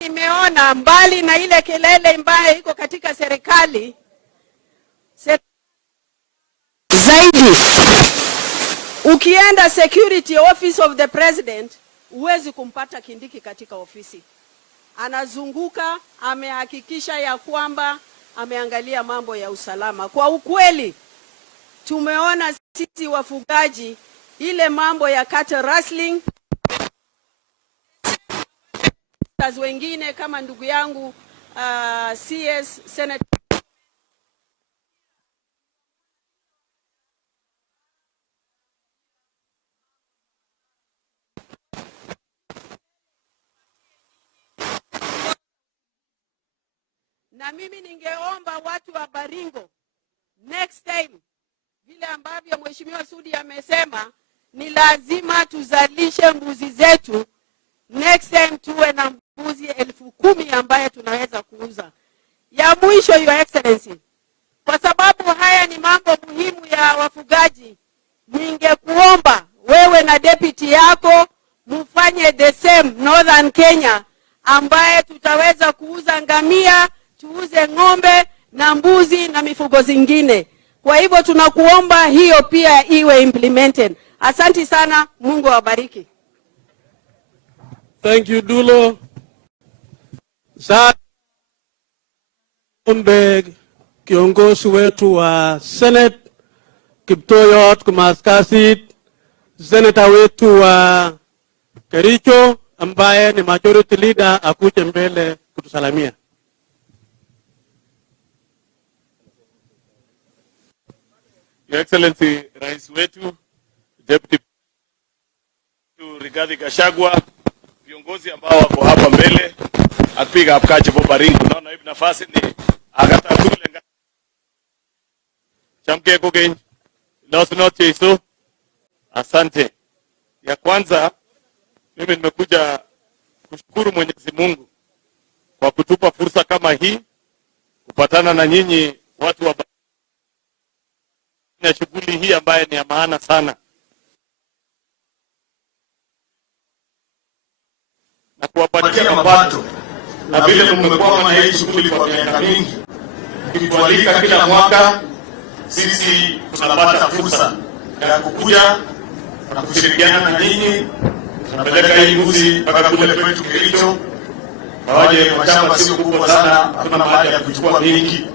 Nimeona mbali na ile kelele mbaya iko katika serikali zaidi, ukienda security office of the president huwezi kumpata Kindiki katika ofisi. Anazunguka, amehakikisha ya kwamba ameangalia mambo ya usalama. Kwa ukweli tumeona sisi wafugaji ile mambo ya cattle rustling, wengine kama ndugu yangu CS Senator na mimi ningeomba watu wa Baringo next time, vile ambavyo Mheshimiwa Sudi amesema, ni lazima tuzalishe mbuzi zetu. Next time tuwe na mbuzi 10,000 ambaye tunaweza kuuza. Ya mwisho, Your Excellency, kwa sababu haya ni mambo muhimu ya wafugaji, ningekuomba wewe na deputy yako mufanye the same Northern Kenya, ambaye tutaweza kuuza ngamia, tuuze ng'ombe na mbuzi na mifugo zingine. Kwa hivyo tunakuomba hiyo pia iwe implemented. Asante sana, Mungu awabariki. Thank you, Dulo. Ombe kiongozi wetu wa Senate Kiptoyot Kumaskasit, Senator wetu wa Kericho ambaye ni majority leader akuje mbele kutusalamia. Your Excellency, Rais wetu, Deputy Rigathi Gachagua, viongozi ambao wako hapa mbele, apiga apkache po Baringo. Naona hivi nafasi ni agatatule chamke kugenyi. Note iso. Asante. Ya kwanza, mimi nimekuja kushukuru Mwenyezi Mungu kwa kutupa fursa kama hii kupatana na nyinyi watu wa na shughuli hii ambaye ni ya maana sana, na kuwapatia mapato, na vile mmekuwa na hii shughuli kwa miaka mingi, tukitualika kila mwaka, sisi tunapata fursa ya kukuja na kushirikiana na nyinyi. Tunapeleka hii mbuzi mpaka kule kwetu Kericho, waje mashamba sio kubwa sana, hatuna mahali ya kuchukua mingi.